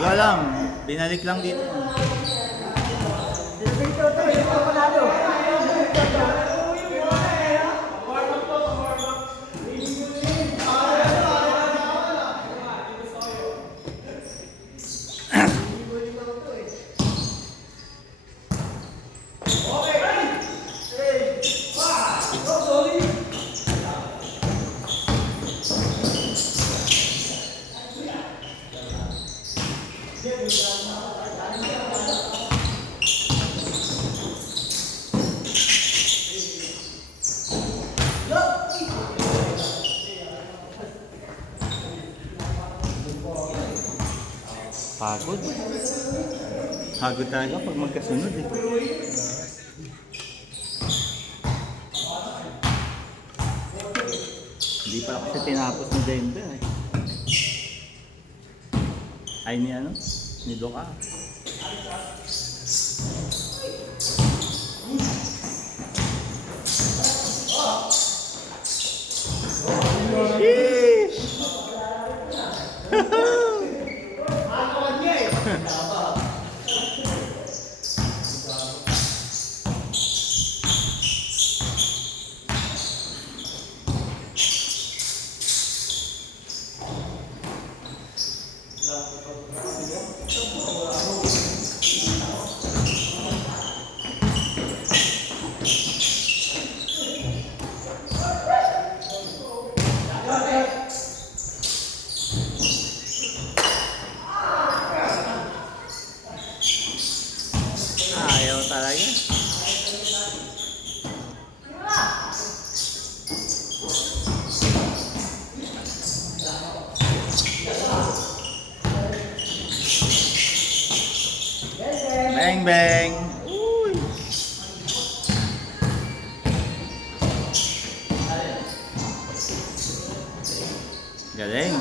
Hindi ko alam. Binalik lang dito. Pagod. Pagod talaga pag magkasunod eh. Hindi pa kasi tinapos ni Denver eh. Ay ni ano? Ni Doka. Ayaw talaga. Bang bang. Uy. Galing.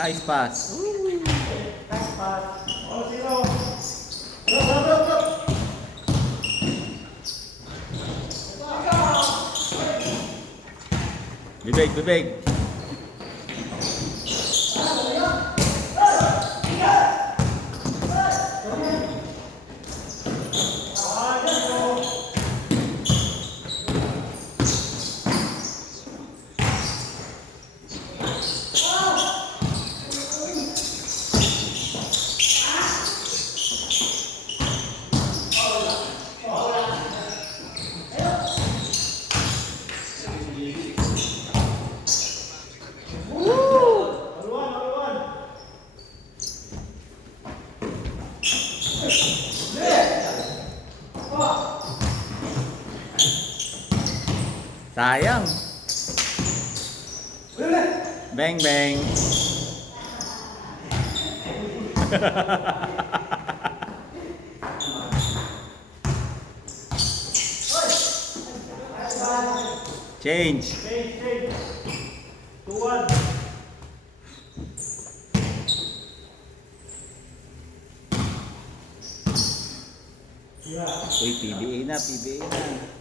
Nice pass. Bibig, bibig. Sayang. Bang bang. Change. 2-1. Uy, PBA na, PBA na.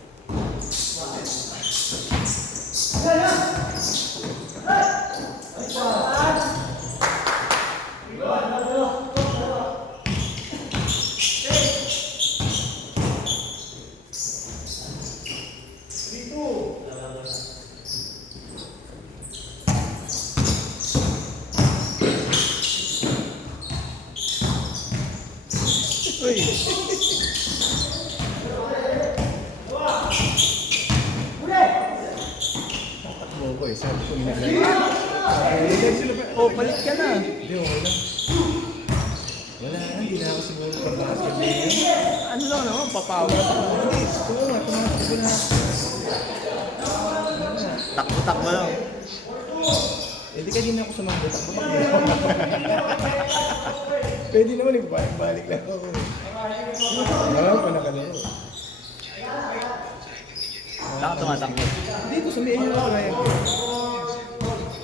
Sabi ko nilagay. Oh, palit ka na. Hindi, okay lang. Wala na, hindi na ako siguro pag-basket ngayon. Ano lang naman, papawa. Hindi, oo nga, tumatakbo na. Takbo-takbo lang. Hindi ka din ako sumambot. Pwede naman, ibalik lang ako. Wala pa nakalaro. Saan ka tumatakbo? Dito, sa may iyo ako kaya.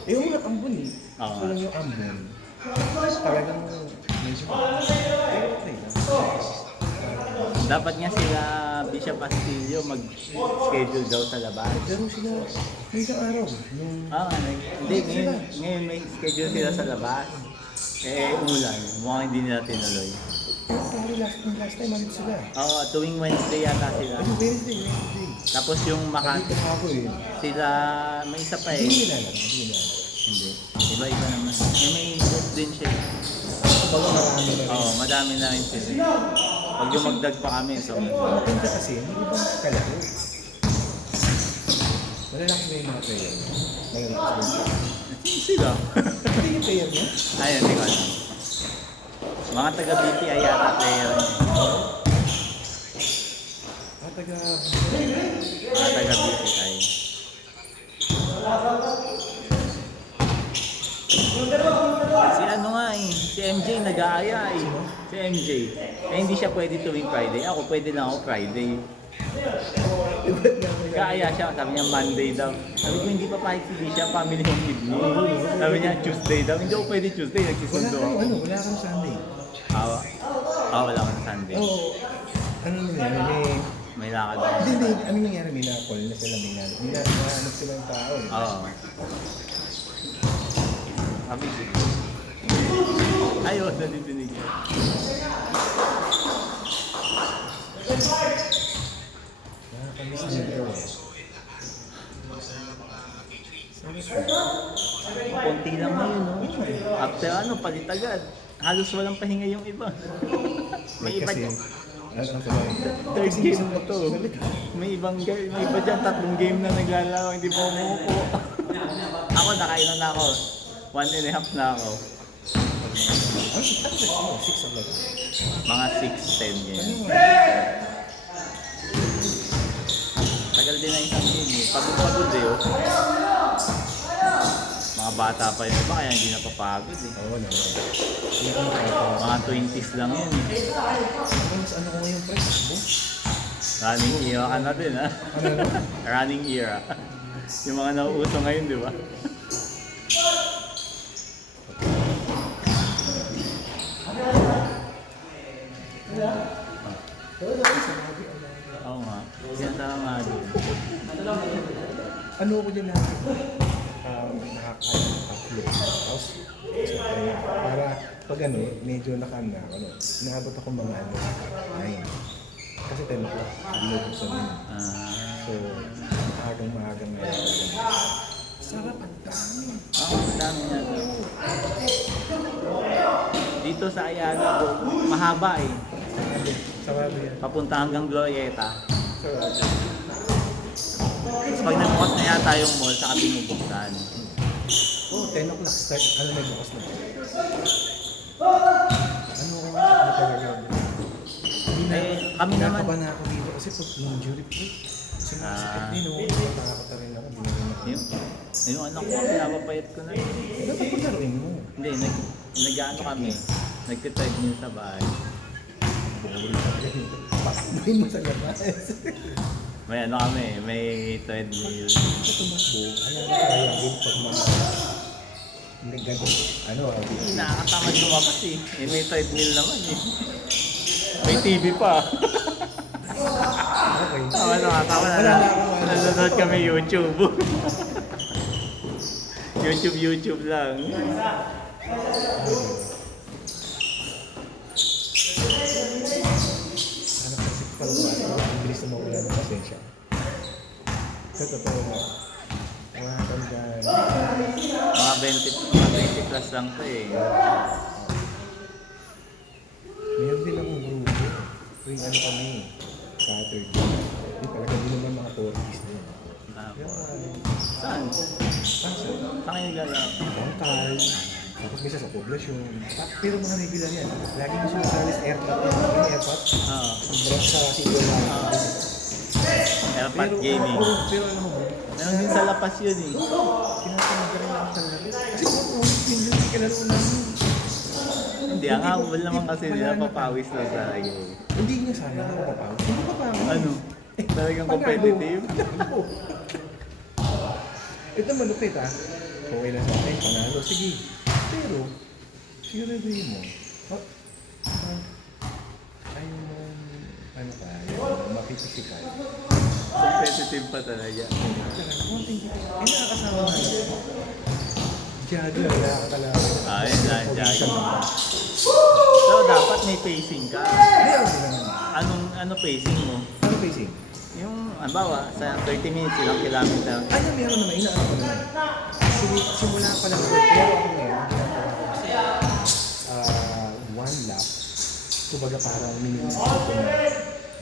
Eh, yung ambon eh. Oo. Gusto lang yung ambon. Talagang medyo. Pero okay lang. Dapat nga sila hindi siya pastilyo, mag-schedule daw sa labas. Pero sila, may isang araw, yung... Hindi, ngayon may schedule sila sa labas. Umulan, mukhang hindi nila tinuloy. Pero pare, last time, ano sila? Tuwing Wednesday yata sila. Ano, Wednesday. Tapos yung Dito na ako eh. sila, may isa pa Hindi nila alam, Hindi. Iba-iba naman. May group din siya. Bago marami na rin. Madami na rin sila. Pag dumagdag pa kami, so... Maganda kasi, hindi ba kalaro? Malalaki na yung mga player. Malalaki Sila. Hindi yung player niya? Ayun, hindi ko alam. Mga taga-BPI yata player. Taga... Mga taga-BPI. Si ano nga si MJ nag-aaya Si MJ. Hindi siya pwede tuwing Friday. Ako pwede lang ako Friday. Kaya siya, sabi niya Monday daw. Sabi ko hindi pa pahit si Disha, family home with me. Sabi niya Tuesday daw. Hindi ako pwede Tuesday, nagsisundo ako. Wala kang Sunday. Wala akong Sunday. Ano nangyari? May lakad. Hindi. Ano nangyari? May na-call na sila. May nahanap sila ng tao. Sabi ko. Ayun, nadidinig niya. Nakakamiss niya ito. Konti lang ngayon, no? After palit agad. Halos walang pahinga yung iba. May iba dyan. Third game na to. May iba dyan, 3 game na naglalaro, hindi po umuupo. Ako, nakailan na ako. 1.5 na ako. Mga 6-10 yan. Tagal din na isang game eh. Pagod Mga bata pa yun ba, kaya hindi napapagod eh. Oo naman. Mga 20s lang yun eh. Ano ko yung press? Running era ka na din ha. Running era. Yung mga nauuso ngayon, di ba? Oo nga. Ganda nga din. Ano ko dyan natin? Nakakaya. Tapos, para pag medyo naabot ako mga 9. Kasi 10 o'clock, binubuksan mo. So, maagang na. Sarap ang dami. Ang dami na to. Dito sa Ayala, mahaba eh. Sarado yan. Papunta hanggang Glorieta. Sarado. Tapos pag nagbukas na yata yung mall, saka binubuksan. 10 o'clock start. Ano may bukas na? Ano ko talaga? Kami naman. Nakaba na ako dito kasi pag injury play. Sumasakit din ako. Nakakata rin ako. Yung anak ko, pinapapayat ko na. Dapat paglaruin mo. Hindi, nag-ano kami. Nagtitreadmill sa bahay. Pasbuhin mo sa labas. May kami, may treadmill. Tumakbo. Ayaw na kaya din pag mga... Hindi gagawin. Hindi nakakatamad lumabas eh. May treadmill naman eh. May TV pa. Okay. Tama na. Nanonood kami YouTube. YouTube lang. Ano kasi pag ang bilis na mawala ng pasensya. Sa totoo mo, mga tandaan. Mga 20 plus lang to eh. Meron din akong grupo. Tuwing kami, Saturday. Hindi talaga din naman mga 40s din. Saan? Saan kayo naglalaro? Bangkal. Tapos minsan sa poblasyon. Pero mga regular yan. Lagi mo sumasali sa airpot. Yung airpot. Sa single line. Airpot gaming. Pero alam mo ba? Meron din sa lapas yun eh. Tinatawag ka rin lang talaga. Kasi kung hindi ka laro namin. Hindi, ang habol naman kasi nila papawis lang sa lagi. Hindi niya sana ako papawis. Hindi papawis. Ano? Talagang competitive? Ito malupit ah. Okay lang sa akin, panalo. Sige. Pero, siguraduhin mo. Ayaw mo, ano ka, mapipisikal. Competitive pa talaga. Konting nakakasama nga lang. Jogging, wala ka talaga. Ayun lang, jogging. So, dapat may pacing ka. Meron din naman. Ano pacing mo? Ano pacing? Yung, bawa, sa 30 minutes, ilang kilometer. Ayun, meron naman. Inaano ko naman. Simula pa lang ako. Pero ako ngayon, ang ginagawa ko kasi, one lap, kumbaga parang minimum ko na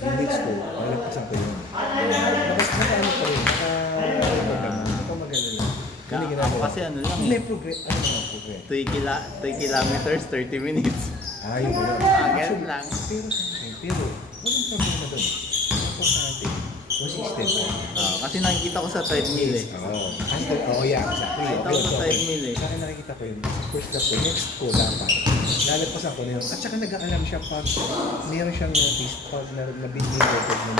yung mix ko, malagpasan ko yun. Nakaano pa rin, nakamagano lang. Hindi ginagawa. Kasi ano lang May eh. progress, ano naman progress? 3 kilometers, 30 minutes. Yun yun. Ganun lang. Pero, walang problema doon. Importante, consistent. Kasi nakikita ko sa treadmill eh. Yeah, exactly. Nakita ko sa treadmill eh. Sa akin nakikita ko yun. First lap ko, next ko dapat. Lalagpasan ko na yun. At saka nag-aalam siya pag meron siyang notice pag nabit yung record mo.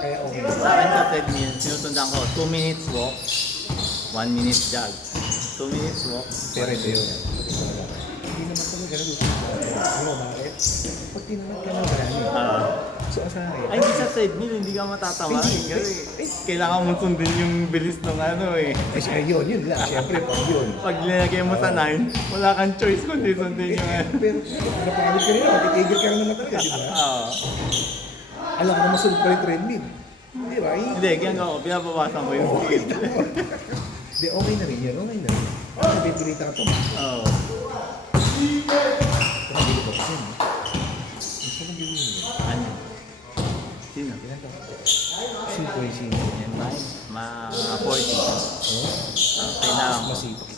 Kaya okay. Sa akin sa treadmill, sinusundan ko 2 minutes walk, 1 minute jog. 2 minutes walk. Pero ito yun. Hindi naman talaga ganun. Ano, bakit? Pag tinanag ka ng marami. So, asahin. Ay, hindi sa treadmill, hindi ka matatawa. Kasi kailangan mo sundin yung bilis ng ano eh. Yun lang. Siyempre, pag yun. Pag linagay mo sa 9, wala kang choice kundi sundin yung ano. Pero, napagod ka rin ako. Titigil ka rin naman talaga, di ba? Alam ko na masunod pa rin treadmill. Di ba? Hindi, ginagawa ko, pinabawasan ko yung speed. Di, okay na rin yun. Okay na rin. Kasi bibigita ka pa. Oo. Tumagili ko kasi. Gusto mong gawin yun. Ano? Sino? Ilan to? Sino yung sino? Yan ba? Ma 40. Oh? Kailangan ko. Masipag.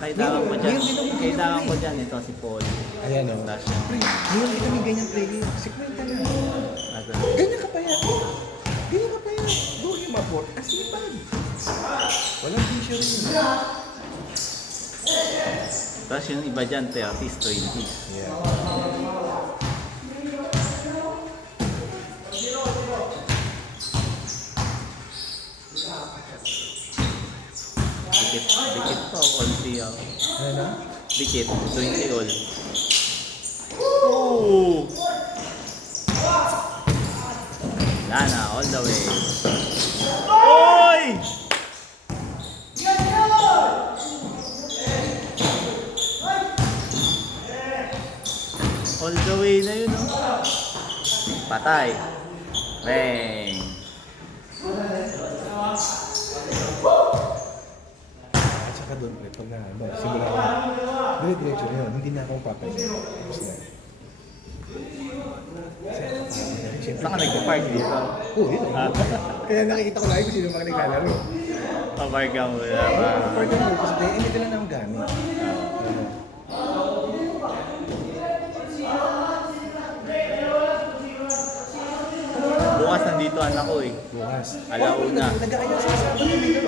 Kailangan ko dyan ito si Paul. Ayan o. Dash niya. Ngayon kita may ganyan training. Si Kwenta na. Ganyan ka pa yan. Ganyan ka pa yan. Doon yung maport. Asipag. Walang bisyo rin yun. Tapos yung iba dyan, 30s, 20s. Yeah. Dikit to, all siya. Ano na? Dikit, 20 all. Oh! Wala na, all the way. Oy! All the way na yun, no? Patay. Bang! At saka doon, pag na, simula ko, dire-diretso na yun. Hindi na akong papayin. Tapos na. Saan ka nagpa-park dito? Oo, yun. Kaya nakikita ko lagi kung sino mga naglalaro. Pa-park ka muna. Pwede mo, kasi hindi lang akong gamit. Bukas nandito anak ko eh. Bukas. Alauna. Nag-aayos sila sa akin.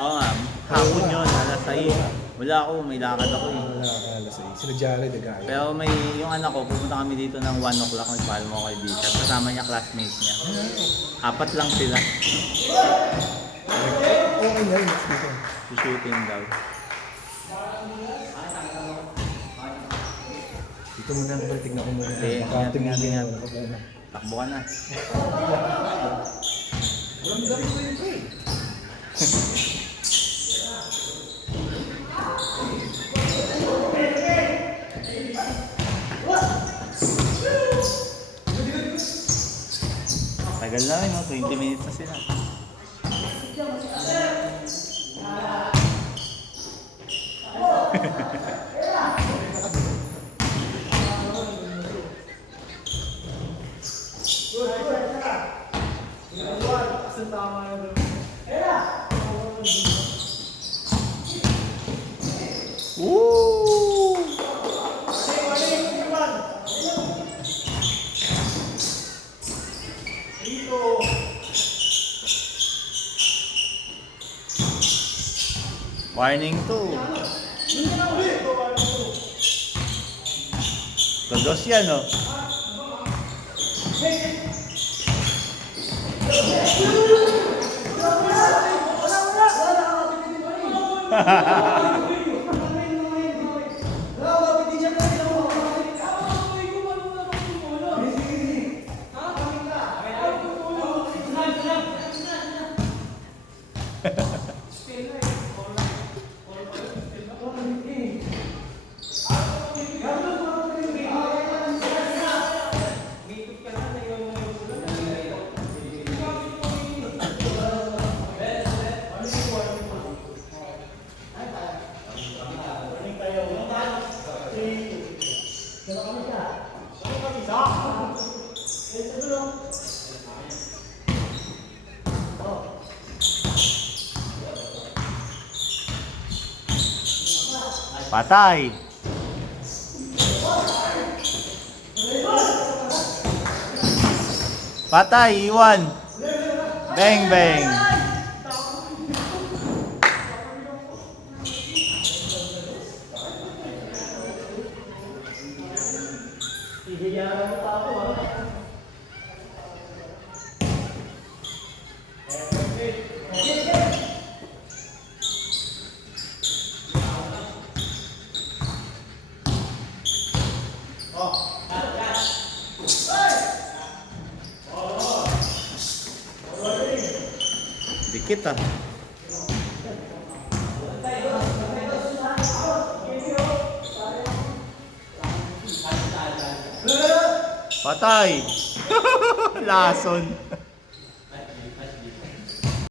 Oo nga, hapon yun, alas 6. Wala ako, may lakad ako eh. Wala ka, alas 6. Sila Jared nag-aayos. Pero may, yung anak ko, pupunta kami dito ng 1 o'clock, nagpahal mo kay Bishop. Kasama niya classmates niya. 4 lang sila. Okay na rin, dito. Shooting daw. Dito muna ako, tignan ko muna. Okay, Baka ingat, tingin ingat, mo ingat. na. Takbo ka na. Walang dami ko yun eh. Tagal na rin, no? 20 minutes na sila. Woo! Warning to. Gados yan, no? Patay. Patay, iwan. Bang, bang. Dikit ah. Patay. Lason.